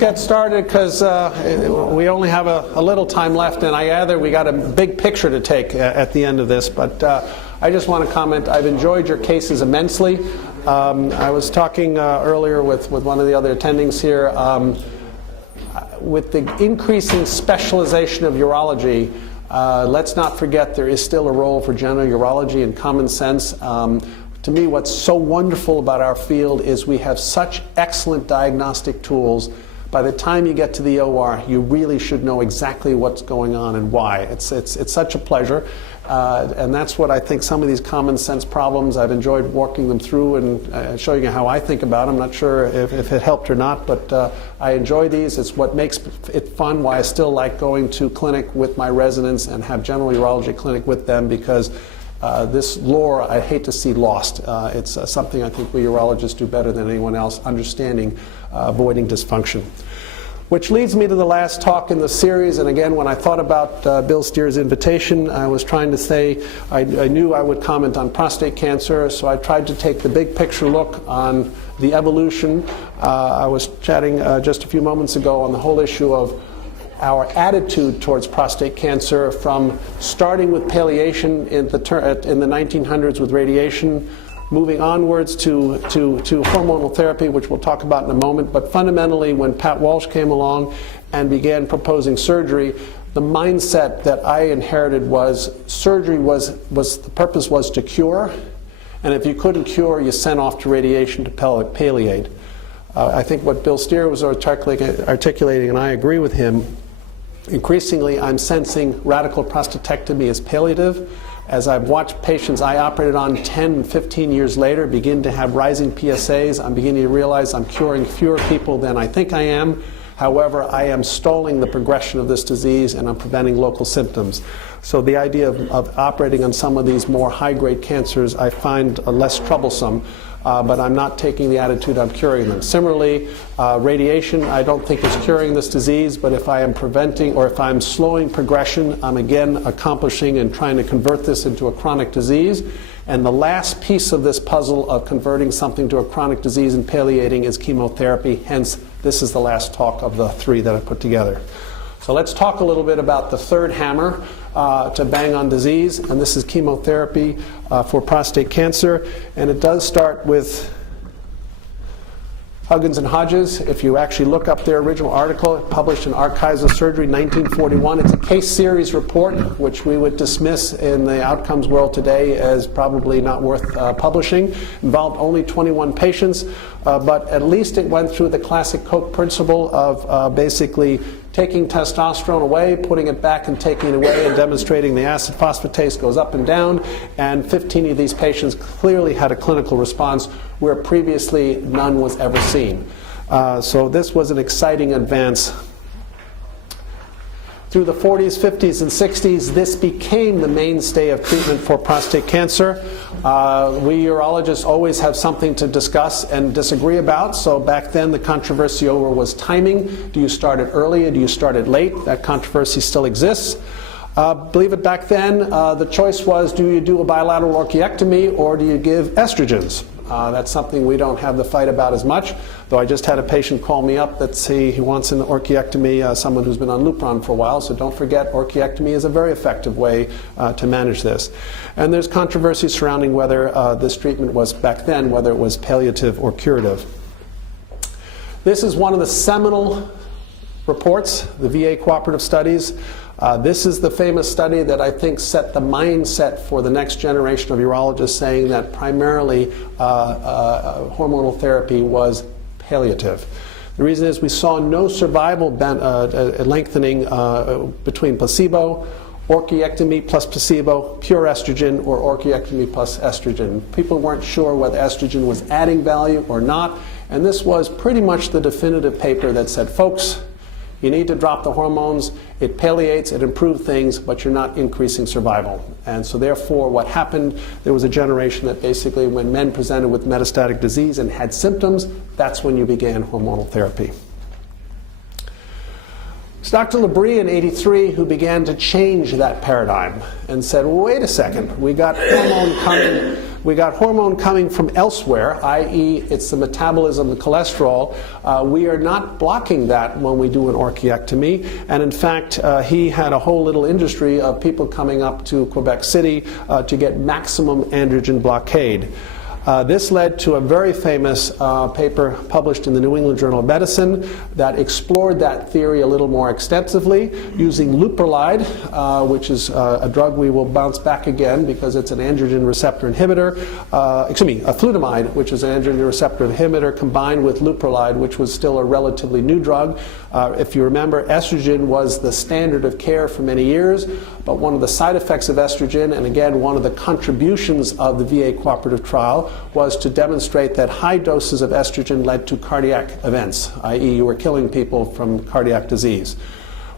get started because we only have a little time left, and I gather we got a big picture to take at the end of this, but I just want to comment, I've enjoyed your cases immensely. I was talking earlier with one of the other attendings here. With the increasing specialization of urology, let's not forget there is still a role for general urology and common sense. To me, what's so wonderful about our field is we have such excellent diagnostic tools. By the time you get to the OR, you really should know exactly what's going on and why. It's such a pleasure. And that's what I think some of these common sense problems, I've enjoyed walking them through and showing you how I think about them. I'm not sure if it helped or not, but I enjoy these. It's what makes it fun, why I still like going to clinic with my residents and have general urology clinic with them, because this lore I hate to see lost. It's something I think we urologists do better than anyone else, understanding avoiding dysfunction. Which leads me to the last talk in the series, and again, when I thought about Bill Steer's invitation, I was trying to say, I knew I would comment on prostate cancer, so I tried to take the big picture look on the evolution. I was chatting just a few moments ago on the whole issue of our attitude towards prostate cancer, from starting with palliation in the 1900s with radiation, moving onwards to hormonal therapy, which we'll talk about in a moment. But fundamentally, when Pat Walsh came along and began proposing surgery, the mindset that I inherited was surgery the purpose was to cure, and if you couldn't cure, you sent off to radiation to palliate. I think what Bill Steer was articulating, and I agree with him, increasingly I'm sensing radical prostatectomy as palliative. As I've watched patients I operated on 10 and 15 years later begin to have rising PSAs, I'm beginning to realize I'm curing fewer people than I think I am. However, I am stalling the progression of this disease and I'm preventing local symptoms. So the idea of operating on some of these more high-grade cancers I find less troublesome. But I'm not taking the attitude I'm curing them. Similarly, radiation I don't think is curing this disease, but if I am preventing or if I'm slowing progression, I'm again accomplishing and trying to convert this into a chronic disease. And the last piece of this puzzle of converting something to a chronic disease and palliating is chemotherapy. Hence, this is the last talk of the three that I put together. So let's talk a little bit about the third hammer to bang on disease, and this is chemotherapy for prostate cancer. And it does start with Huggins and Hodges. If you actually look up their original article, published in Archives of Surgery, 1941, it's a case series report, which we would dismiss in the outcomes world today as probably not worth publishing. Involved only 21 patients, but at least it went through the classic Koch principle of basically taking testosterone away, putting it back and taking it away, and demonstrating the acid phosphatase goes up and down. And 15 of these patients clearly had a clinical response where previously none was ever seen. So this was an exciting advance. Through the 40s, 50s, and 60s, this became the mainstay of treatment for prostate cancer. We urologists always have something to discuss and disagree about. So back then, the controversy over was timing. Do you start it early or do you start it late? That controversy still exists. Believe it, back then, the choice was, do you do a bilateral orchiectomy or do you give estrogens? That's something we don't have the fight about as much, though I just had a patient call me up that he wants an orchiectomy, someone who's been on Lupron for a while, so don't forget orchiectomy is a very effective way to manage this. And there's controversy surrounding whether this treatment was, back then, whether it was palliative or curative. This is one of the seminal reports, the VA Cooperative Studies. This is the famous study that I think set the mindset for the next generation of urologists, saying that primarily hormonal therapy was palliative. The reason is we saw no survival lengthening between placebo, orchiectomy plus placebo, pure estrogen, or orchiectomy plus estrogen. People weren't sure whether estrogen was adding value or not, and this was pretty much the definitive paper that said, folks, you need to drop the hormones. It palliates, it improves things, but you're not increasing survival. And so therefore what happened, there was a generation that basically when men presented with metastatic disease and had symptoms, that's when you began hormonal therapy. It's Dr. Labrie in '83 who began to change that paradigm and said, well, wait a second, we got hormone coming We got hormone coming from elsewhere, i.e. it's the metabolism of cholesterol. We are not blocking that when we do an orchiectomy, and in fact he had a whole little industry of people coming up to Quebec City to get maximum androgen blockade. This led to a very famous paper published in the New England Journal of Medicine that explored that theory a little more extensively using Luprolide, which is a drug we will bounce back again because it's an androgen receptor inhibitor, a flutamide, which is an androgen receptor inhibitor, combined with Luprolide, which was still a relatively new drug. If you remember, estrogen was the standard of care for many years, but one of the side effects of estrogen, and again one of the contributions of the VA cooperative trial, was to demonstrate that high doses of estrogen led to cardiac events, i.e. you were killing people from cardiac disease.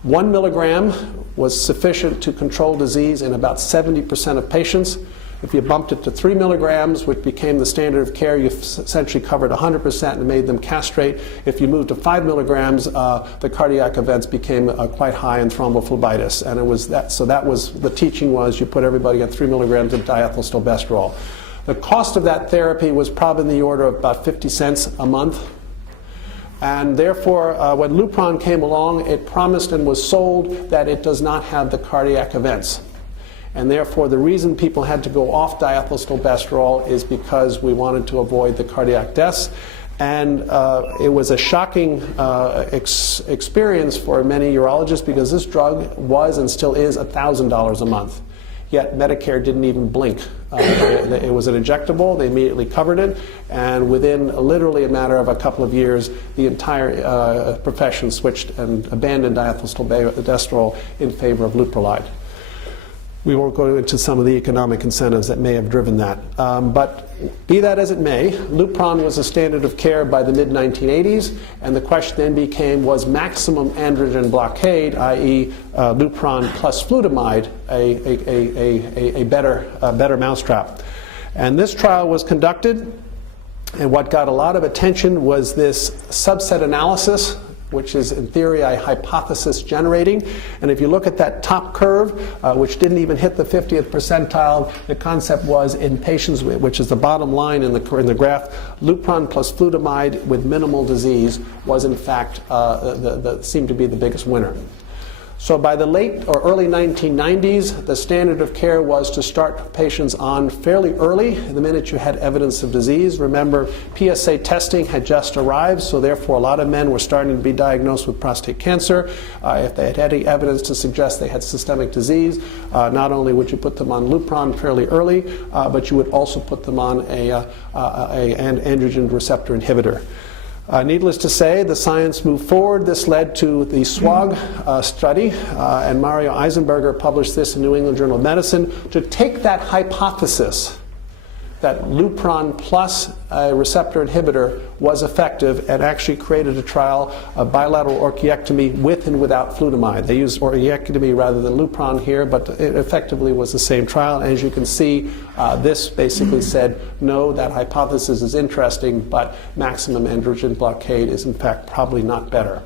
1 milligram was sufficient to control disease in about 70% of patients. If you bumped it to 3 milligrams, which became the standard of care, you essentially covered 100% and made them castrate. If you moved to 5 milligrams, the cardiac events became quite high in thrombophlebitis. And it was that, so that was, the teaching was you put everybody at 3 milligrams of diethylstilbestrol. The cost of that therapy was probably in the order of about 50 cents a month. And therefore, when Lupron came along, it promised and was sold that it does not have the cardiac events. And therefore, the reason people had to go off diethylstilbestrol is because we wanted to avoid the cardiac deaths. And it was a shocking experience for many urologists because this drug was and still is $1,000 a month. Yet Medicare didn't even blink. It was an injectable, they immediately covered it, and within literally a matter of a couple of years, the entire profession switched and abandoned diethylstilbestrol in favor of Luprolide. We won't go into some of the economic incentives that may have driven that. But be that as it may, Lupron was a standard of care by the mid-1980s, and the question then became, was maximum androgen blockade, i.e. Lupron plus flutamide, a better mousetrap? And this trial was conducted, and what got a lot of attention was this subset analysis, which is in theory a hypothesis generating. And if you look at that top curve, which didn't even hit the 50th percentile, the concept was in patients, which is the bottom line in the graph, Lupron plus flutamide with minimal disease was in fact seemed to be the biggest winner. So by the late or early 1990s, the standard of care was to start patients on fairly early, the minute you had evidence of disease. Remember, PSA testing had just arrived, so therefore a lot of men were starting to be diagnosed with prostate cancer. If they had any evidence to suggest they had systemic disease, not only would you put them on Lupron fairly early, but you would also put them on an androgen receptor inhibitor. Needless to say, the science moved forward. This led to the SWOG study, and Mario Eisenberger published this in New England Journal of Medicine to take that hypothesis that Lupron plus a receptor inhibitor was effective and actually created a trial of bilateral orchiectomy with and without flutamide. They used orchiectomy rather than Lupron here, but it effectively was the same trial. And as you can see, this basically said, no, that hypothesis is interesting, but maximum androgen blockade is in fact probably not better.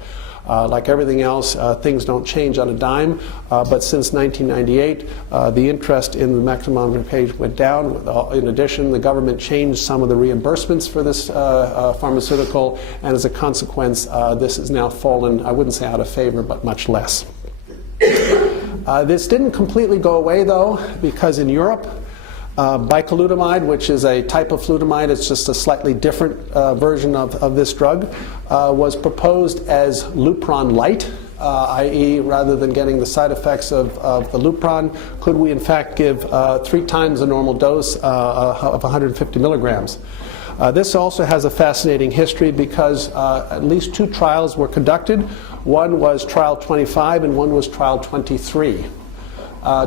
Like everything else, things don't change on a dime, but since 1998, the interest in the maximum blockade went down. In addition, the government changed some of the reimbursements for this pharmaceutical, and as a consequence, this has now fallen, I wouldn't say out of favor, but much less. This didn't completely go away, though, because in Europe, Bicalutamide, which is a type of flutamide, it's just a slightly different version of this drug, was proposed as Lupron light, i.e. rather than getting the side effects of the Lupron, could we in fact give 3 times the normal dose of 150 milligrams? This also has a fascinating history because at least 2 trials were conducted. One was trial 25 and one was trial 23.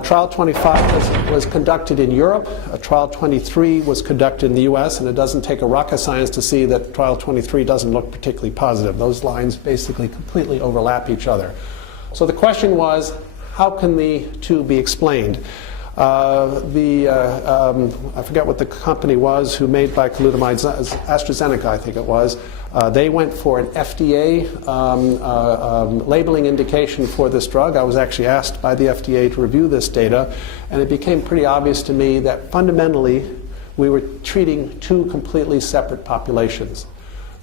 Trial 25 was conducted in Europe. Trial 23 was conducted in the US, and it doesn't take a rocket science to see that trial 23 doesn't look particularly positive. Those lines basically completely overlap each other. So the question was, how can the two be explained? I forget what the company was who made bicalutamide, AstraZeneca I think it was. They went for an FDA labeling indication for this drug. I was actually asked by the FDA to review this data, and it became pretty obvious to me that fundamentally we were treating two completely separate populations.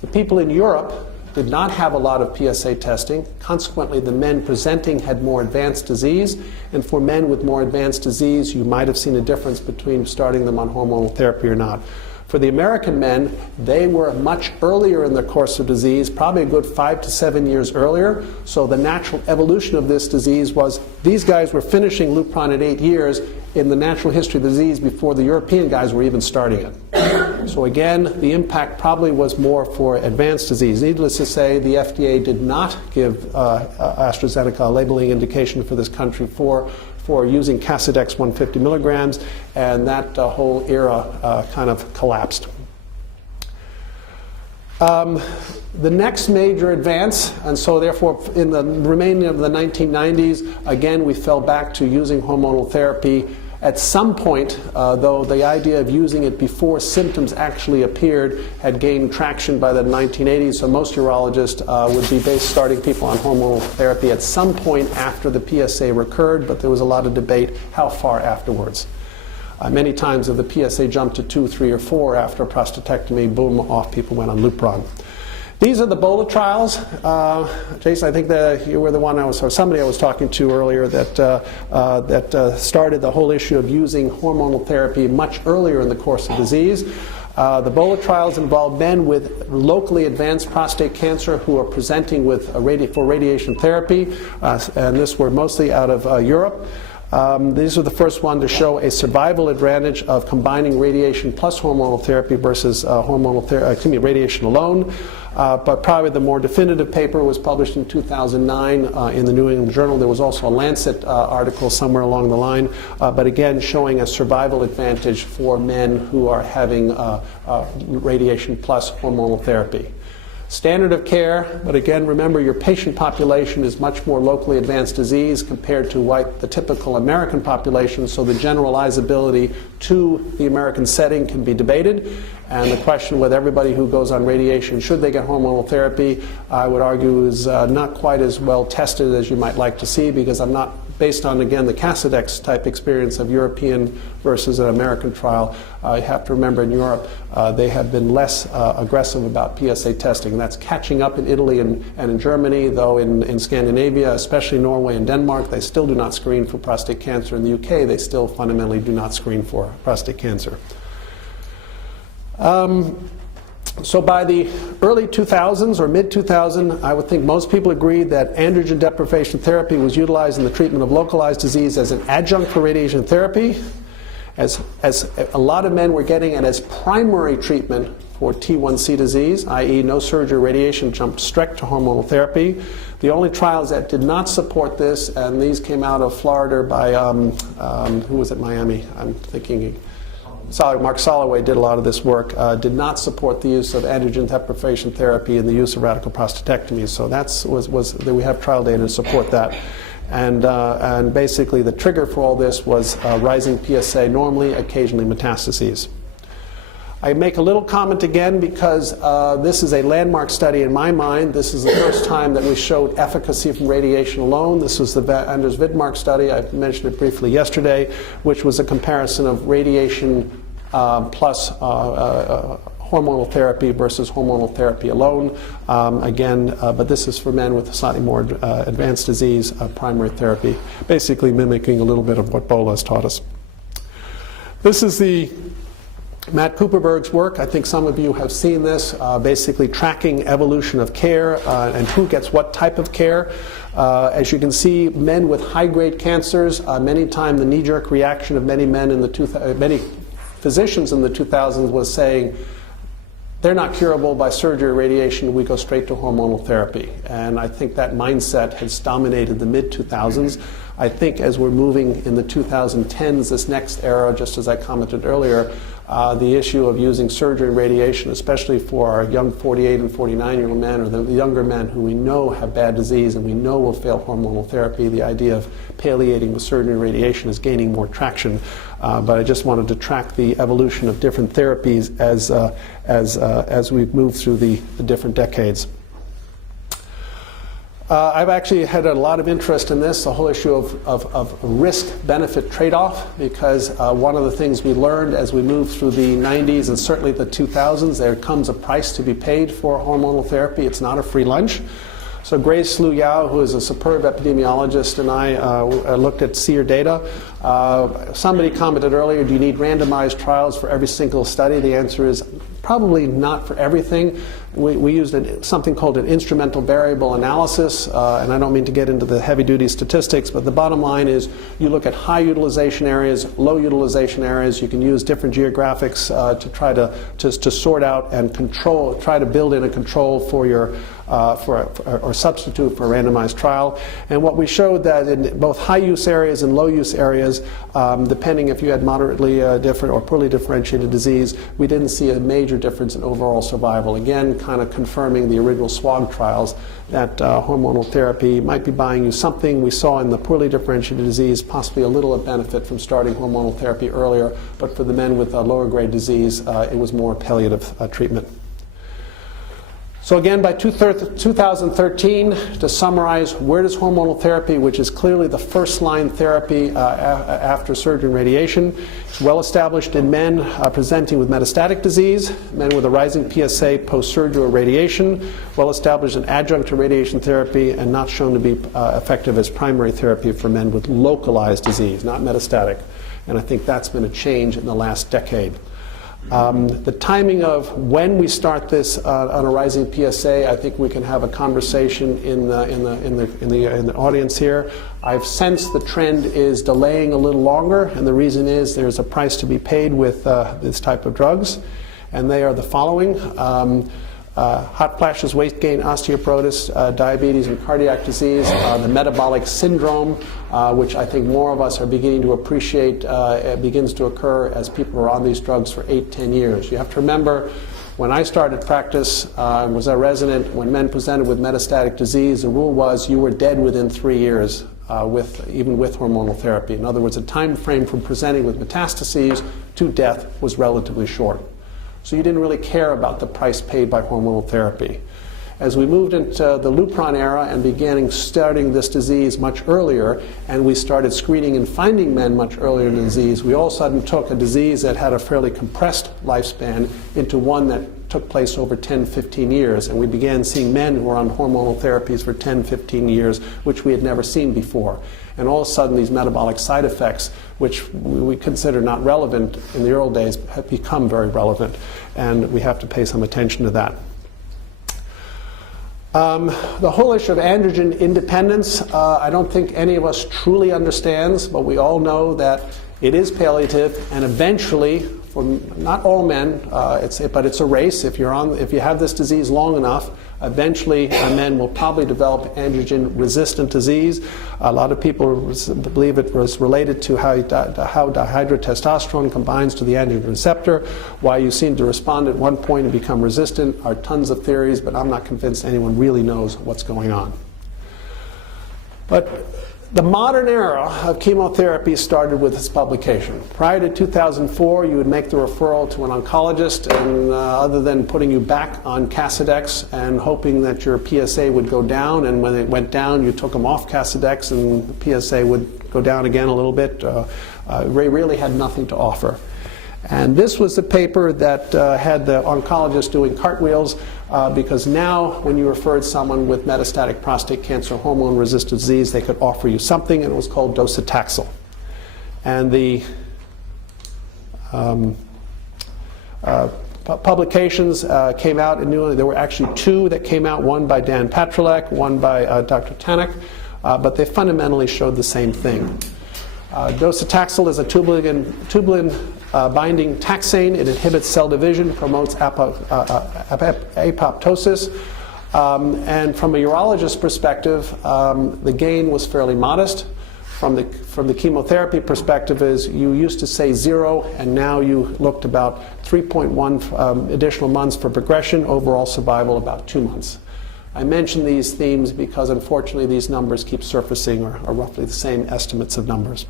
The people in Europe did not have a lot of PSA testing. Consequently, the men presenting had more advanced disease, and for men with more advanced disease, you might have seen a difference between starting them on hormonal therapy or not. For the American men, they were much earlier in the course of disease, probably a good 5 to 7 years earlier. So the natural evolution of this disease was these guys were finishing Lupron at 8 years in the natural history of the disease before the European guys were even starting it. So again, the impact probably was more for advanced disease. Needless to say, the FDA did not give AstraZeneca a labeling indication for this country for using Casodex 150 milligrams, and that whole era kind of collapsed. The next major advance, and so therefore in the remaining of the 1990s, again we fell back to using hormonal therapy. At some point, though, the idea of using it before symptoms actually appeared had gained traction by the 1980s, so most urologists would be starting people on hormonal therapy at some point after the PSA recurred, but there was a lot of debate how far afterwards. Many times if the PSA jumped to 2, 3, or 4 after a prostatectomy, boom, off people went on Lupron. These are the BOLA trials. Jason, I think you were the one or somebody I was talking to earlier that started the whole issue of using hormonal therapy much earlier in the course of disease. The BOLA trials involve men with locally advanced prostate cancer who are presenting with for radiation therapy, and this were mostly out of Europe. These are the first one to show a survival advantage of combining radiation plus hormonal therapy versus radiation alone. But probably the more definitive paper was published in 2009 in the New England Journal. There was also a Lancet article somewhere along the line, but again showing a survival advantage for men who are having radiation plus hormonal therapy. Standard of care, but again, remember your patient population is much more locally advanced disease compared to the typical American population, so the generalizability to the American setting can be debated. And the question with everybody who goes on radiation, should they get hormonal therapy, I would argue is not quite as well tested as you might like to see, because I'm not, based on, again, the Casodex type experience of European versus an American trial. You have to remember in Europe, they have been less aggressive about PSA testing. That's catching up in Italy and in Germany, though in Scandinavia, especially Norway and Denmark, they still do not screen for prostate cancer. In the UK, they still fundamentally do not screen for prostate cancer. So by the early 2000s or mid-2000, I would think most people agreed that androgen deprivation therapy was utilized in the treatment of localized disease as an adjunct for radiation therapy, as a lot of men were getting it as primary treatment for T1C disease, i.e. no surgery, radiation, jumped straight to hormonal therapy. The only trials that did not support this, and these came out of Florida by, who was at Miami? I'm thinking Mark Soloway did a lot of this work, did not support the use of androgen deprivation therapy and the use of radical prostatectomy. So we have trial data to support that. And basically the trigger for all this was rising PSA normally, occasionally metastases. I make a little comment again because this is a landmark study in my mind. This is the first time that we showed efficacy from radiation alone. This was the Anders Vidmark study. I mentioned it briefly yesterday, which was a comparison of radiation plus hormonal therapy versus hormonal therapy alone. But this is for men with slightly more advanced disease, primary therapy, basically mimicking a little bit of what BOLA has taught us. This is the Matt Cooperberg's work. I think some of you have seen this, basically tracking evolution of care and who gets what type of care. As you can see, men with high-grade cancers, many times the knee-jerk reaction of many men in many physicians in the 2000s was saying, they're not curable by surgery or radiation, we go straight to hormonal therapy. And I think that mindset has dominated the mid-2000s. I think as we're moving in the 2010s, this next era, just as I commented earlier, the issue of using surgery and radiation, especially for our young 48 and 49-year-old men or the younger men who we know have bad disease and we know will fail hormonal therapy, the idea of palliating with surgery and radiation is gaining more traction. But I just wanted to track the evolution of different therapies as we've moved through the different decades. I've actually had a lot of interest in this, the whole issue of risk-benefit trade-off, because one of the things we learned as we moved through the 90s and certainly the 2000s, there comes a price to be paid for hormonal therapy. It's not a free lunch. So Grace Liu Yao, who is a superb epidemiologist, and I looked at SEER data. Somebody commented earlier, do you need randomized trials for every single study? The answer is probably not for everything. We used something called an instrumental variable analysis, and I don't mean to get into the heavy-duty statistics, but the bottom line is you look at high utilization areas, low utilization areas. You can use different geographics to try to sort out and control, try to build in a control for your or substitute for a randomized trial. And what we showed that in both high use areas and low use areas, depending if you had moderately different or poorly differentiated disease, we didn't see a major difference in overall survival. Again, kind of confirming the original SWOG trials that hormonal therapy might be buying you something. We saw in the poorly differentiated disease possibly a little of benefit from starting hormonal therapy earlier, but for the men with lower grade disease, it was more palliative treatment. So again, by 2013, to summarize, where does hormonal therapy, which is clearly the first-line therapy after surgery and radiation, it's well established in men presenting with metastatic disease, men with a rising PSA post-surgery or radiation, well established in adjunct to radiation therapy, and not shown to be effective as primary therapy for men with localized disease, not metastatic. And I think that's been a change in the last decade. The timing of when we start this on a rising PSA, I think we can have a conversation in the audience here. I've sensed the trend is delaying a little longer, and the reason is there's a price to be paid with this type of drugs, and they are the following. Hot flashes, weight gain, osteoporosis, diabetes, and cardiac disease, the metabolic syndrome, which I think more of us are beginning to appreciate, begins to occur as people are on these drugs for 8-10 years. You have to remember, when I started practice, was a resident, when men presented with metastatic disease, the rule was you were dead within 3 years, even with hormonal therapy. In other words, the time frame from presenting with metastases to death was relatively short. So you didn't really care about the price paid by hormonal therapy. As we moved into the Lupron era and began studying this disease much earlier, and we started screening and finding men much earlier in the disease, we all of a sudden took a disease that had a fairly compressed lifespan into one that took place over 10-15 years, and we began seeing men who were on hormonal therapies for 10-15 years, which we had never seen before. And all of a sudden these metabolic side effects, which we consider not relevant in the early days, have become very relevant, and we have to pay some attention to that. The whole issue of androgen independence, I don't think any of us truly understands, but we all know that it is palliative, and eventually, for not all men, but it's a race. If you have this disease long enough, eventually men will probably develop androgen-resistant disease. A lot of people believe it was related to how dihydrotestosterone combines to the androgen receptor. Why you seem to respond at one point and become resistant are tons of theories, but I'm not convinced anyone really knows what's going on. But the modern era of chemotherapy started with this publication. Prior to 2004, you would make the referral to an oncologist, and other than putting you back on Casodex and hoping that your PSA would go down, and when it went down, you took them off Casodex and the PSA would go down again a little bit, Ray really had nothing to offer. And this was the paper that had the oncologist doing cartwheels, because now when you referred someone with metastatic prostate cancer, hormone-resistant disease, they could offer you something, and it was called Docetaxel. And the publications came out in New England. There were actually two that came out, one by Dan Patrylak, one by Dr. Tanek, but they fundamentally showed the same thing. Docetaxel is a tubulin binding taxane. It inhibits cell division, promotes apoptosis, and from a urologist perspective, the gain was fairly modest. From the chemotherapy perspective, is you used to say 0, and now you looked about 3.1 additional months for progression, overall survival about 2 months. I mention these themes because unfortunately these numbers keep surfacing, or are roughly the same estimates of numbers.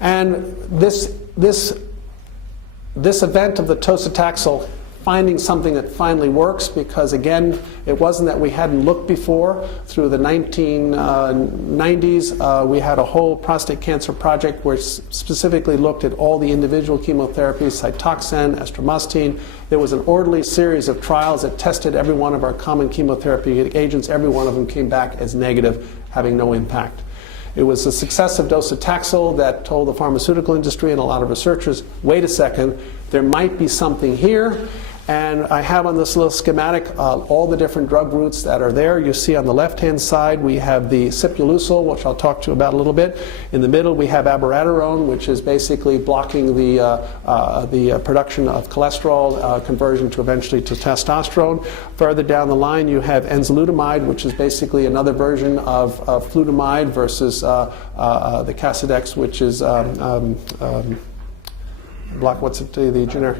And this event of the Docetaxel finding something that finally works, because again, it wasn't that we hadn't looked before. Through the 1990s, we had a whole prostate cancer project where specifically looked at all the individual chemotherapies, Cytoxan, estromustine. There was an orderly series of trials that tested every one of our common chemotherapy agents. Every one of them came back as negative, having no impact. It was the success of Docetaxel that told the pharmaceutical industry and a lot of researchers, wait a second, there might be something here. And I have on this little schematic all the different drug routes that are there. You see on the left-hand side we have the SipuleucelT, which I'll talk to you about a little bit. In the middle we have Abiraterone, which is basically blocking the production of cholesterol conversion to eventually to testosterone. Further down the line you have Enzalutamide, which is basically another version of flutamide versus the Casodex, which is the generic?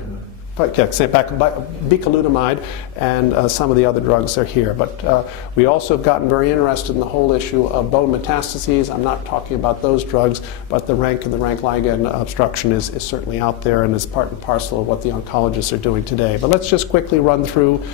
Bicalutamide, and some of the other drugs are here. But we also have gotten very interested in the whole issue of bone metastases. I'm not talking about those drugs, but the rank and the rank ligand obstruction is certainly out there and is part and parcel of what the oncologists are doing today. But let's just quickly run through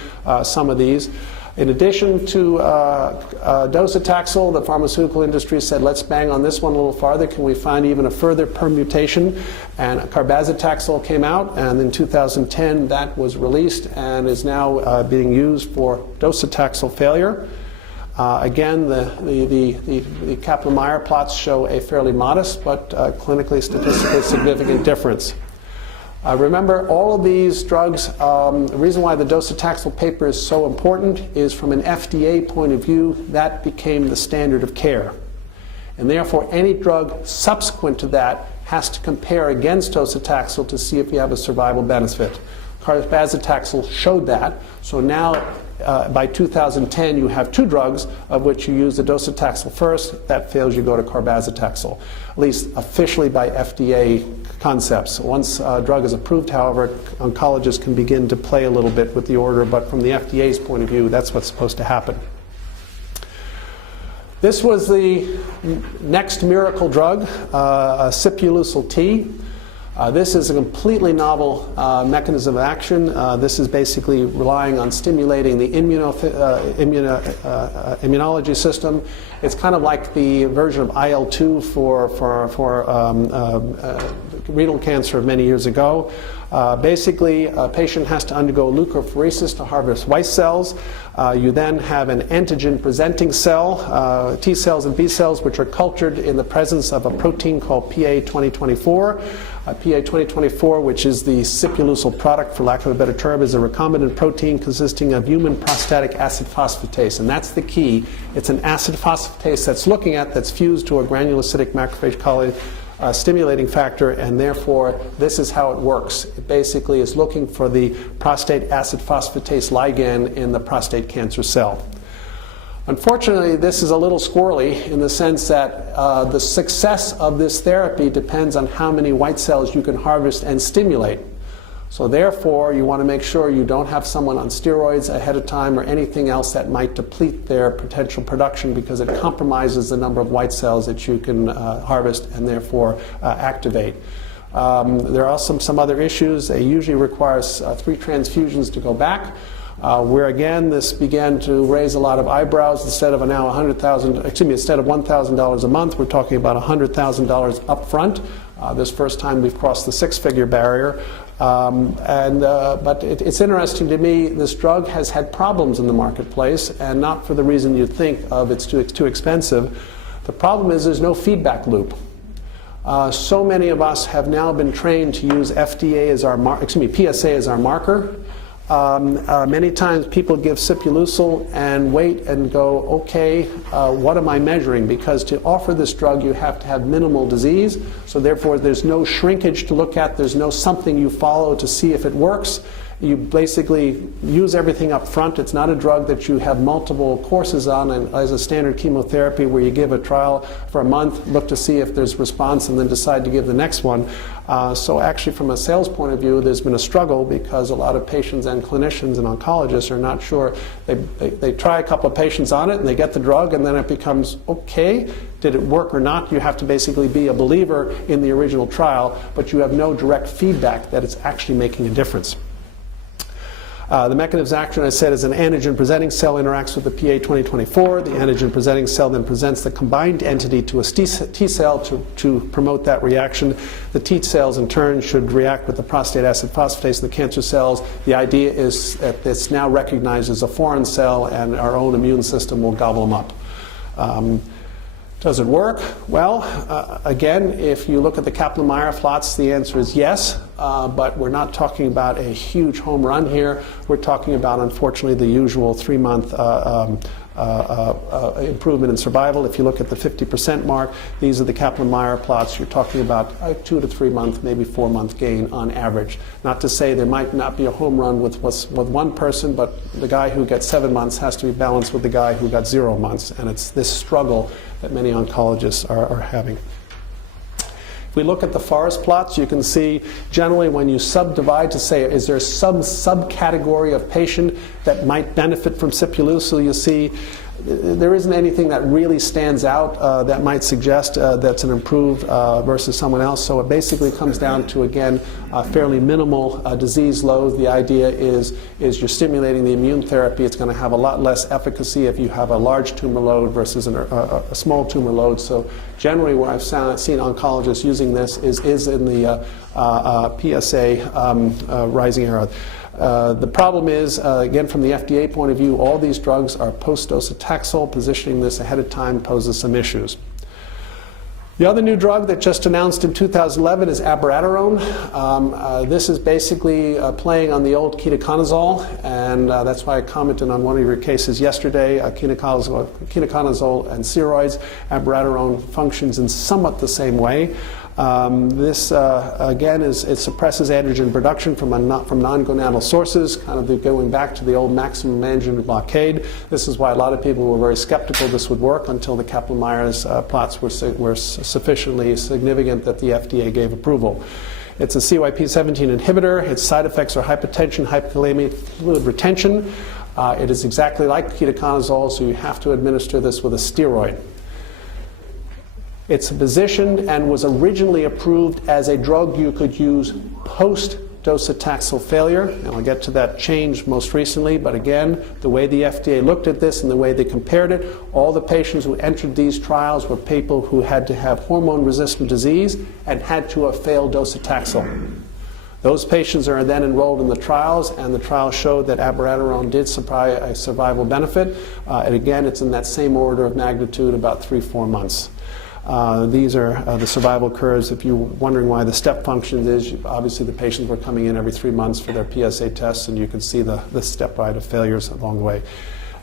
some of these. In addition to Docetaxel, the pharmaceutical industry said, let's bang on this one a little farther. Can we find even a further permutation? And Carbazitaxel came out, and in 2010 that was released and is now being used for Docetaxel failure. Again, the Kaplan-Meier plots show a fairly modest but clinically statistically significant difference. Remember, all of these drugs, the reason why the Docetaxel paper is so important is from an FDA point of view, that became the standard of care. And therefore, any drug subsequent to that has to compare against Docetaxel to see if you have a survival benefit. Carbazitaxel showed that, so now by 2010 you have two drugs of which you use the Docetaxel first. That fails, you go to Carbazitaxel, at least officially by FDA concepts. Once a drug is approved, however, oncologists can begin to play a little bit with the order, but from the FDA's point of view, that's what's supposed to happen. This was the next miracle drug, SipuleucelT. This is a completely novel mechanism of action. This is basically relying on stimulating the immunology system. It's kind of like the version of IL-2 for renal cancer many years ago. Basically, a patient has to undergo leukapheresis to harvest white cells. You then have an antigen-presenting cell, T cells and B cells, which are cultured in the presence of a protein called PA2024. PA2024, which is the SipuleucelT product, for lack of a better term, is a recombinant protein consisting of human prostatic acid phosphatase, and that's the key. It's an acid phosphatase that's fused to a granulocytic macrophage colony stimulating factor, and therefore this is how it works. It basically is looking for the prostate acid phosphatase ligand in the prostate cancer cell. Unfortunately, this is a little squirrely in the sense that the success of this therapy depends on how many white cells you can harvest and stimulate. So therefore, you want to make sure you don't have someone on steroids ahead of time or anything else that might deplete their potential production, because it compromises the number of white cells that you can harvest and therefore activate. There are some other issues. It usually requires 3 transfusions to go back. Where again, this began to raise a lot of eyebrows. Instead of now instead of $1,000 a month, we're talking about $100,000 up front. This first time we've crossed the 6-figure barrier. But it's interesting to me, this drug has had problems in the marketplace, and not for the reason you'd think of it's too expensive. The problem is there's no feedback loop. So many of us have now been trained to use PSA as our marker. Many times people give SipuleucelT and wait and go, okay, what am I measuring? Because to offer this drug you have to have minimal disease, so therefore there's no shrinkage to look at, there's no something you follow to see if it works. You basically use everything up front. It's not a drug that you have multiple courses on, and as a standard chemotherapy where you give a trial for a month, look to see if there's response, and then decide to give the next one. So actually from a sales point of view, there's been a struggle because a lot of patients and clinicians and oncologists are not sure. They try a couple of patients on it and they get the drug, and then it becomes, okay, did it work or not? You have to basically be a believer in the original trial, but you have no direct feedback that it's actually making a difference. The mechanism of action, I said, is an antigen-presenting cell interacts with the PA2024. The antigen-presenting cell then presents the combined entity to a T cell to promote that reaction. The T cells, in turn, should react with the prostate acid phosphatase in the cancer cells. The idea is that it's now recognized as a foreign cell, and our own immune system will gobble them up. Does it work? Well, again, if you look at the Kaplan-Meier plots, the answer is yes, but we're not talking about a huge home run here. We're talking about, unfortunately, the usual 3-month improvement in survival. If you look at the 50% mark, these are the Kaplan-Meier plots. You're talking about a 2 to 3 month, maybe 4 month gain on average. Not to say there might not be a home run with one person, but the guy who gets 7 months has to be balanced with the guy who got 0 months, and it's this struggle that many oncologists are having. If we look at the forest plots, you can see generally when you subdivide to say, is there some subcategory of patient that might benefit from Sipuleucel, you see there isn't anything that really stands out that might suggest that's an improved versus someone else. So it basically comes down to, again, fairly minimal disease load. The idea is you're stimulating the immune therapy. It's going to have a lot less efficacy if you have a large tumor load versus a small tumor load. So generally where I've seen oncologists using this is in the PSA rising arrow. The problem is, again, from the FDA point of view, all these drugs are post-Docetaxel. Positioning this ahead of time poses some issues. The other new drug that just announced in 2011 is Abiraterone. This is basically playing on the old ketoconazole, and that's why I commented on one of your cases yesterday, ketoconazole and steroids. Abiraterone functions in somewhat the same way. This, again, it suppresses androgen production from non-gonadal sources, kind of going back to the old maximum androgen blockade. This is why a lot of people were very skeptical this would work until the Kaplan-Meier's plots were sufficiently significant that the FDA gave approval. It's a CYP17 inhibitor. Its side effects are hypertension, hypokalemia, fluid retention. It is exactly like ketoconazole, so you have to administer this with a steroid. It's positioned and was originally approved as a drug you could use post-Docetaxel failure, and I'll get to that change most recently, but again, the way the FDA looked at this and the way they compared it, all the patients who entered these trials were people who had to have hormone-resistant disease and had to have failed Docetaxel. Those patients are then enrolled in the trials, and the trials showed that Abiraterone did supply a survival benefit, and again, it's in that same order of magnitude, about 3-4 months. These are the survival curves. If you're wondering why the step function is, obviously the patients were coming in every 3 months for their PSA tests, and you can see the step rate of failures along the way.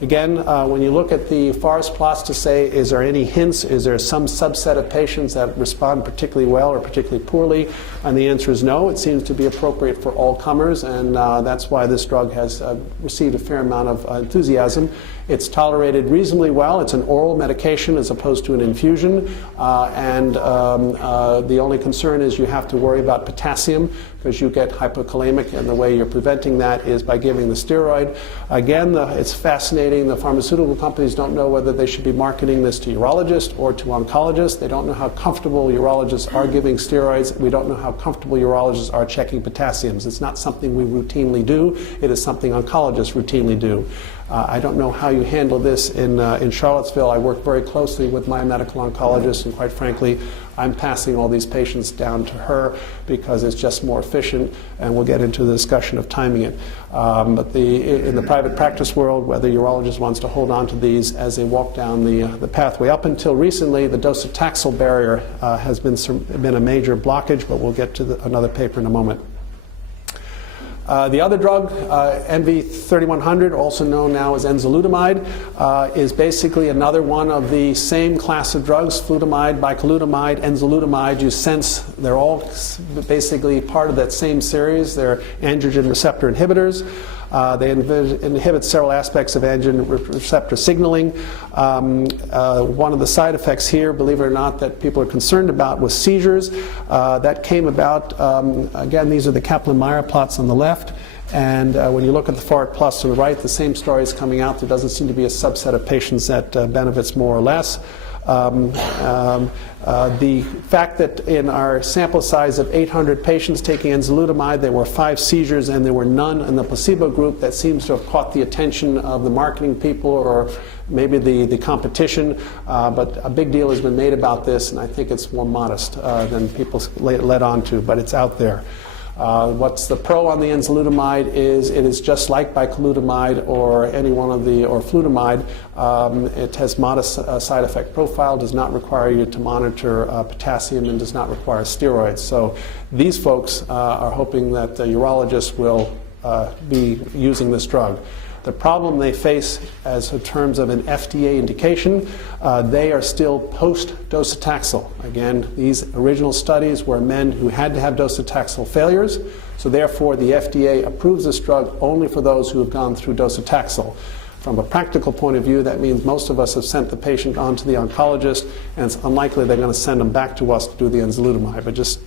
Again, when you look at the forest plots to say, is there any hints, is there some subset of patients that respond particularly well or particularly poorly? And the answer is no. It seems to be appropriate for all comers, and that's why this drug has received a fair amount of enthusiasm. It's tolerated reasonably well. It's an oral medication as opposed to an infusion, and the only concern is you have to worry about potassium because you get hypokalemic, and the way you're preventing that is by giving the steroid. Again, it's fascinating. The pharmaceutical companies don't know whether they should be marketing this to urologists or to oncologists. They don't know how comfortable urologists are giving steroids. We don't know how comfortable urologists are checking potassiums. It's not something we routinely do. It is something oncologists routinely do. I don't know how you handle this in Charlottesville. I work very closely with my medical oncologist, and quite frankly, I'm passing all these patients down to her because it's just more efficient, and we'll get into the discussion of timing it. But in the private practice world, whether urologist wants to hold on to these as they walk down the pathway. Up until recently, the Docetaxel barrier has been a major blockage, but we'll get to another paper in a moment. The other drug, NV3100, also known now as Enzalutamide, is basically another one of the same class of drugs, flutamide, bicalutamide, enzalutamide. You sense they're all basically part of that same series. They're androgen receptor inhibitors. They inhibit several aspects of androgen receptor signaling. One of the side effects here, believe it or not, that people are concerned about was seizures. That came about, again, these are the Kaplan-Meier plots on the left. And when you look at the forward plots to the right, the same story is coming out. There doesn't seem to be a subset of patients that benefits more or less. The fact that in our sample size of 800 patients taking enzalutamide, there were 5 seizures and there were none in the placebo group, that seems to have caught the attention of the marketing people or maybe the competition, but a big deal has been made about this, and I think it's more modest than people led on to, but it's out there. What's the pro on the enzalutamide is it is just like bicalutamide or any one of the, or flutamide. It has modest side effect profile, does not require you to monitor potassium, and does not require steroids. So these folks are hoping that the urologists will be using this drug. The problem they face as in terms of an FDA indication, they are still post-Docetaxel. Again, these original studies were men who had to have Docetaxel failures, so therefore the FDA approves this drug only for those who have gone through Docetaxel. From a practical point of view, that means most of us have sent the patient on to the oncologist, and it's unlikely they're going to send them back to us to do the enzalutamide, but just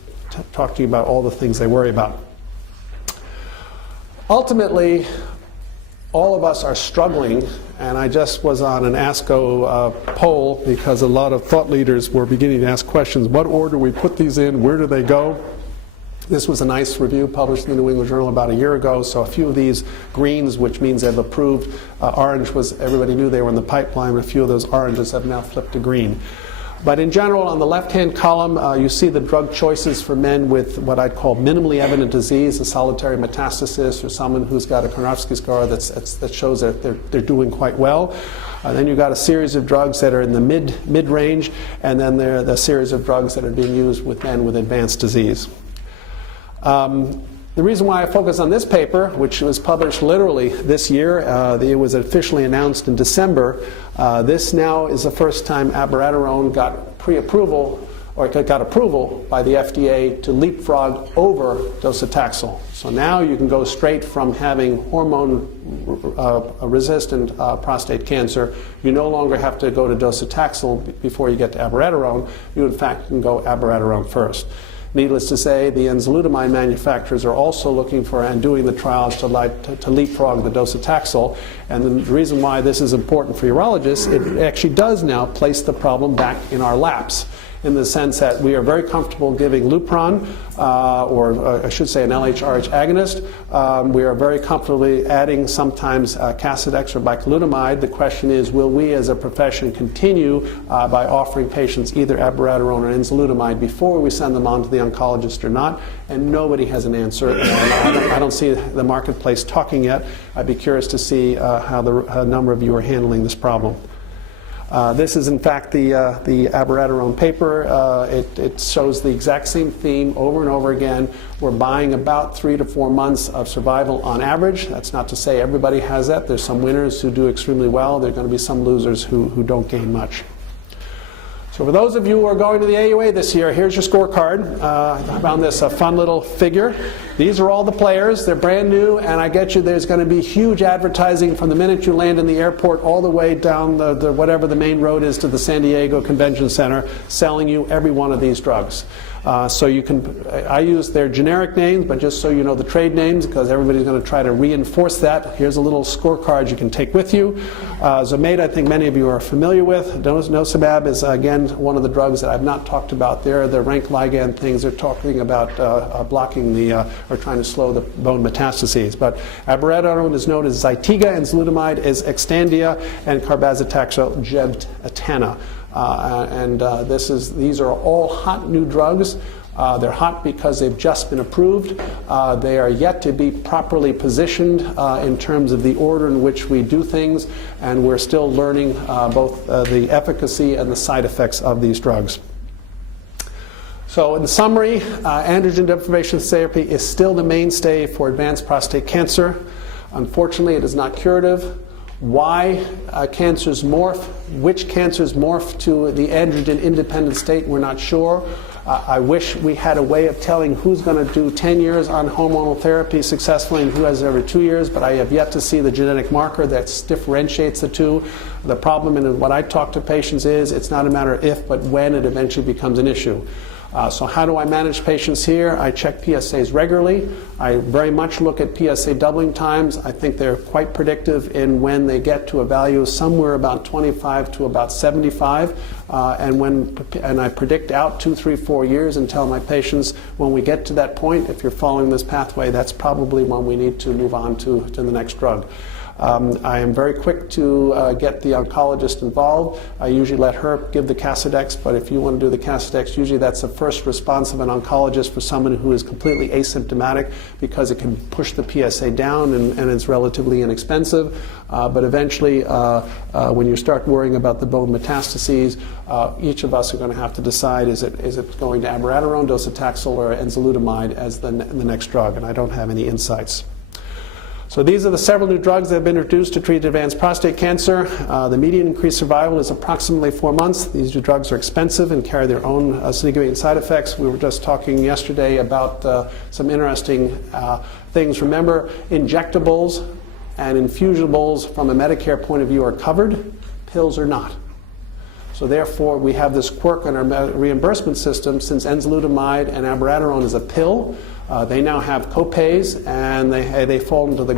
talk to you about all the things they worry about. Ultimately, all of us are struggling, and I just was on an ASCO poll because a lot of thought leaders were beginning to ask questions. What order we put these in? Where do they go? This was a nice review published in the New England Journal about a year ago, so a few of these greens, which means they've approved, orange was, everybody knew they were in the pipeline, and a few of those oranges have now flipped to green. But in general, on the left-hand column, you see the drug choices for men with what I'd call minimally evident disease, a solitary metastasis, or someone who's got a Karnofsky scar that shows that they're doing quite well. Then you've got a series of drugs that are in the mid-range, and then there are the series of drugs that are being used with men with advanced disease. The reason why I focus on this paper, which was published literally this year, it was officially announced in December. This now is the first time Abiraterone got pre-approval, or got approval by the FDA to leapfrog over Docetaxel. So now you can go straight from having hormone-resistant prostate cancer. You no longer have to go to Docetaxel before you get to Abiraterone. You, in fact, can go Abiraterone first. Needless to say, the enzalutamide manufacturers are also looking for and doing the trials to leapfrog the Docetaxel. And the reason why this is important for urologists, it actually does now place the problem back in our laps, in the sense that we are very comfortable giving Lupron, or I should say an LHRH agonist. We are very comfortably adding sometimes Casodex or Bicalutamide. The question is, will we as a profession continue by offering patients either Abiraterone or enzalutamide before we send them on to the oncologist or not? And nobody has an answer. I don't see the marketplace talking yet. I'd be curious to see how a number of you are handling this problem. This is in fact the Abiraterone paper. It shows the exact same theme over and over again. We're buying about 3 to 4 months of survival on average. That's not to say everybody has that. There's some winners who do extremely well. There are going to be some losers who don't gain much. So for those of you who are going to the AUA this year, here's your scorecard. I found this a fun little figure. These are all the players. They're brand new, and I get you, there's going to be huge advertising from the minute you land in the airport all the way down the whatever the main road is to the San Diego Convention Center, selling you every one of these drugs. So you can, I use their generic names, but just so you know the trade names, because everybody's going to try to reinforce that. Here's a little scorecard you can take with you. Zomate, I think many of you are familiar with. Nosabab is, again, one of the drugs that I've not talked about there. The rank ligand things, they're talking about blocking the, or trying to slow the bone metastases. But Abiraterone is known as Zytiga, enzalutamide is Extandia, and Carbazitaxel, Jevtana. These are all hot new drugs. They're hot because they've just been approved. They are yet to be properly positioned in terms of the order in which we do things, and we're still learning both the efficacy and the side effects of these drugs. So in summary, androgen deprivation therapy is still the mainstay for advanced prostate cancer. Unfortunately, it is not curative. Why cancers morph, which cancers morph to the androgen-independent state, we're not sure. I wish we had a way of telling who's going to do 10 years on hormonal therapy successfully and who has it every 2 years, but I have yet to see the genetic marker that differentiates the two. The problem in what I talk to patients is it's not a matter of if, but when it eventually becomes an issue. So how do I manage patients here? I check PSAs regularly. I very much look at PSA doubling times. I think they're quite predictive in when they get to a value somewhere about 25 to about 75. And I predict out 2, 3, 4 years and tell my patients when we get to that point, if you're following this pathway, that's probably when we need to move on to the next drug. I am very quick to get the oncologist involved. I usually let her give the Casodex, but if you want to do the Casodex, usually that's the first response of an oncologist for someone who is completely asymptomatic because it can push the PSA down and it's relatively inexpensive. But eventually, when you start worrying about the bone metastases, each of us are going to have to decide, is it going to Abiraterone, Docetaxel, or Enzalutamide as the next drug, and I don't have any insights. So these are the several new drugs that have been introduced to treat advanced prostate cancer. The median increased survival is approximately 4 months. These new drugs are expensive and carry their own significant side effects. We were just talking yesterday about some interesting things. Remember, injectables and infusibles from a Medicare point of view are covered. Pills are not. So therefore, we have this quirk in our reimbursement system. Since enzalutamide and abiraterone is a pill, they now have co-pays, and they fall into the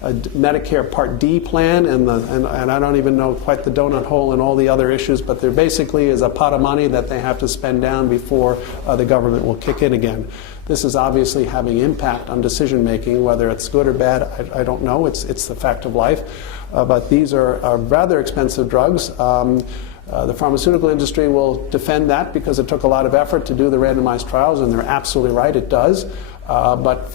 Medicare Part D plan, and I don't even know quite the donut hole and all the other issues, but there basically is a pot of money that they have to spend down before the government will kick in again. This is obviously having impact on decision making, whether it's good or bad, I don't know. It's the fact of life. But these are rather expensive drugs. The pharmaceutical industry will defend that because it took a lot of effort to do the randomized trials, and they're absolutely right, it does. But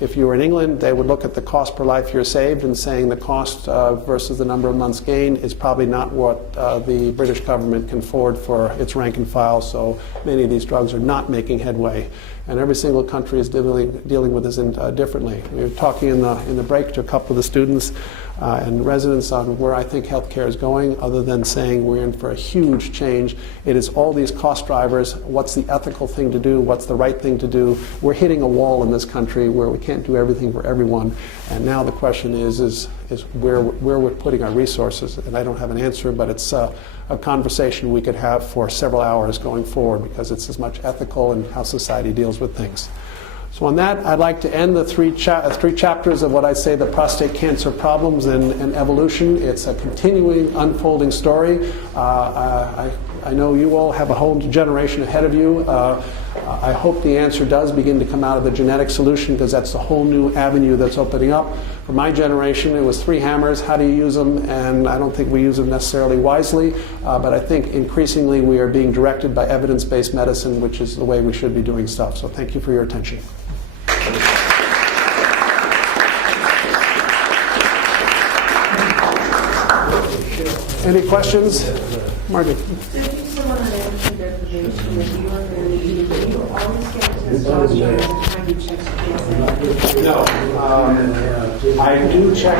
if you were in England, they would look at the cost per life year saved and saying the cost versus the number of months gained is probably not what the British government can afford for its rank and file, so many of these drugs are not making headway. And every single country is dealing with this differently. We were talking in the break to a couple of the students and residents on where I think healthcare is going, other than saying we're in for a huge change. It is all these cost drivers. What's the ethical thing to do? What's the right thing to do? We're hitting a wall in this country where we can't do everything for everyone. And now the question is where we're putting our resources. And I don't have an answer, but it's a conversation we could have for several hours going forward, because it's as much ethical and how society deals with things. So on that, I'd like to end the three chapters of what I say the prostate cancer problems and evolution. It's a continuing, unfolding story. I know you all have a whole generation ahead of you. I hope the answer does begin to come out of the genetic solution, because that's the whole new avenue that's opening up. For my generation, it was 3 hammers. How do you use them? And I don't think we use them necessarily wisely, but I think increasingly we are being directed by evidence-based medicine, which is the way we should be doing stuff. So thank you for your attention. Any questions? Margaret. So if someone on androgen deprivation that you are going to eat, do you always get testosterone every time you check PSA? No. I do check,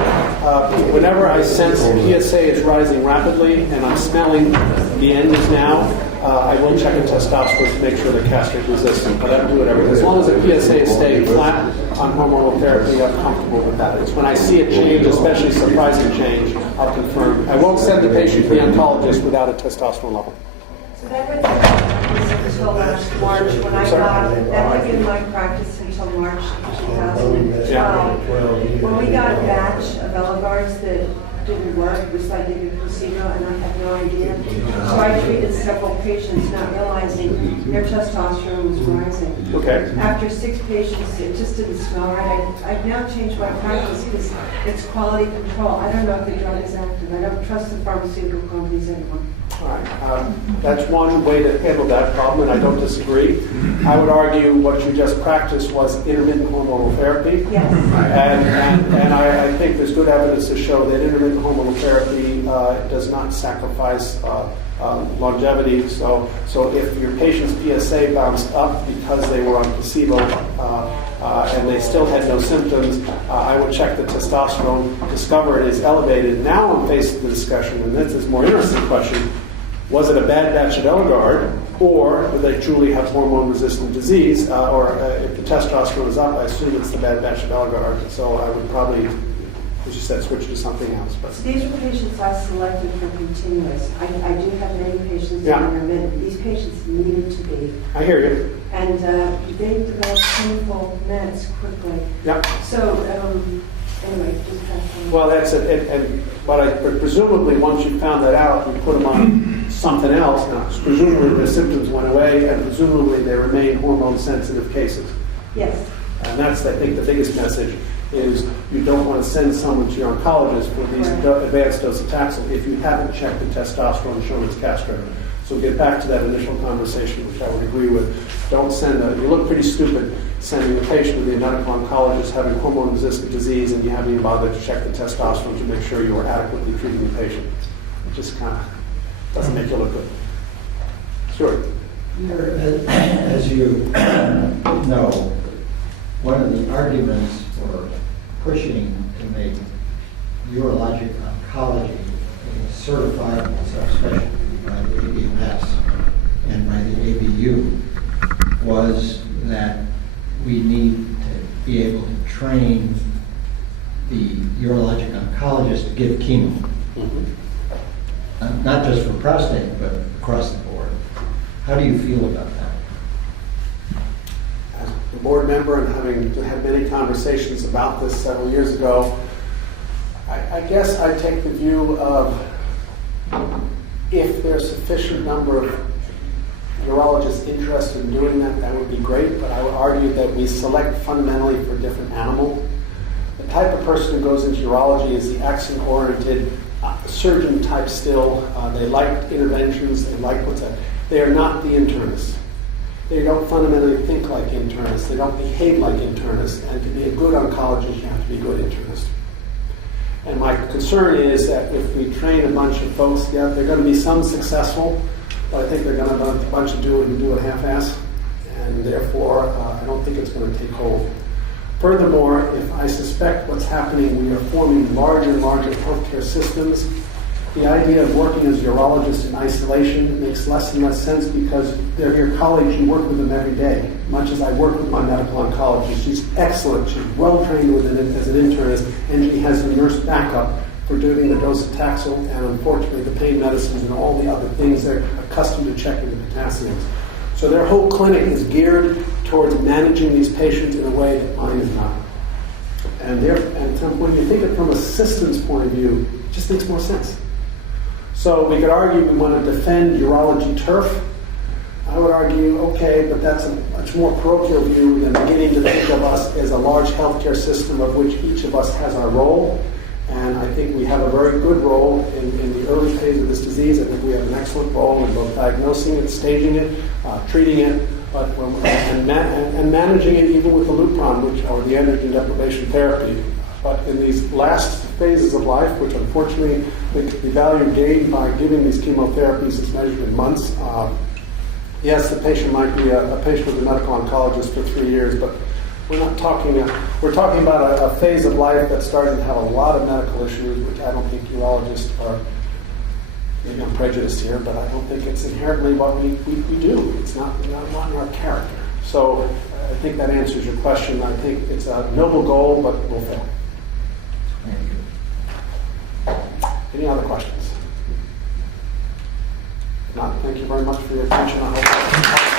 whenever I sense PSA is rising rapidly and I'm smelling the end is now, I will check a testosterone to make sure they're castrate resistant, but I don't do it every day. As long as the PSA is staying flat on hormonal therapy, I'm comfortable with that. It's when I see a change, especially surprising change, I'll confirm. I won't send the patient to the oncologist without a testosterone level. So that would be until last March when I got, that would be my practice until March 2012. Yeah. When we got a batch of Elegards that didn't work, it was like giving placebo, and I had no idea. So I treated several patients not realizing their testosterone was rising. Okay. After 6 patients, it just didn't smell right. I've now changed my practice because it's quality control. I don't know if the drug is active. I don't trust the pharmaceutical companies anymore. All right. That's one way to handle that problem, and I don't disagree. I would argue what you just practiced was intermittent hormonal therapy. Yes. And I think there's good evidence to show that intermittent hormonal therapy does not sacrifice longevity. So if your patient's PSA bounced up because they were on placebo and they still had no symptoms, I would check the testosterone, discover it is elevated. Now I'm faced with the discussion, and this is a more interesting question. Was it a bad batch of Eligard, or do they truly have hormone-resistant disease? Or if the testosterone is up, I assume it's the bad batch of Eligard. So I would probably as you said, switch to something else. But These are patients I selected for continuous. I do have many patients Yeah. that are intermittent. These patients needed to be. I hear you. And they develop painful meds quickly. Yep. So, anyway, just pass on. Well, that's it. But presumably, once you found that out, you put them on something else. Now, presumably, the symptoms went away, and presumably, they remain hormone-sensitive cases. Yes. And that's, I think, the biggest message is you don't want to send someone to your oncologist for these Right. advanced Docetaxel if you haven't checked the testosterone shown it's castrated. So get back to that initial conversation, which I would agree with. Don't send you look pretty stupid sending a patient to the medical oncologist having hormone-resistant disease and you haven't even bothered to check the testosterone to make sure you are adequately treating the patient. It just kind of doesn't make you look good. Sure. As you know, one of the arguments for pushing to make urologic oncology a certified subspecialty by the ABMS and by the ABU was that we need to be able to train the urologic oncologist to give chemo. Not just for prostate, but across the board. How do you feel about that? As a board member and having had many conversations about this several years ago, I guess I take the view of if there's sufficient number of urologists interested in doing that, that would be great, but I would argue that we select fundamentally for a different animal. The type of person who goes into urology is the action-oriented surgeon type still. They like interventions, they like what's that. They are not the internists. They don't fundamentally think like internists. They don't behave like internists. And to be a good oncologist, you have to be a good internist. And my concern is that if we train a bunch of folks, yeah, there are going to be some successful, but I think they're going to have a bunch of do it half-ass. And therefore, I don't think it's going to take hold. Furthermore, if I suspect what's happening, we are forming larger and larger healthcare systems. The idea of working as a urologist in isolation makes less and less sense because they're your colleagues, you work with them every day. Much as I work with my medical oncologist, she's excellent, she's well trained as an internist, and she has a nurse backup for doing the Docetaxel and unfortunately the pain medicines and all the other things they're accustomed to checking the potassiums. So their whole clinic is geared towards managing these patients in a way that mine is not. And when you think of it from a systems point of view, it just makes more sense. So we could argue we want to defend urology turf. I would argue, okay, but that's a much more parochial view than beginning to think of us as a large healthcare system of which each of us has our role. And I think we have a very good role in the early phase of this disease. I think we have an excellent role in both diagnosing it, staging it, treating it, and managing it even with the Lupron, or the androgen deprivation therapy. But in these last phases of life, which unfortunately the value gained by giving these chemotherapies is measured in months, yes, the patient might be a patient with a medical oncologist for 3 years, but we're talking about a phase of life that's starting to have a lot of medical issues, which I don't think urologists are, maybe I'm prejudiced here, but I don't think it's inherently what we do. It's not in our character. So I think that answers your question. I think it's a noble goal, but we'll fail. Any other questions? If not, thank you very much for your attention. I hope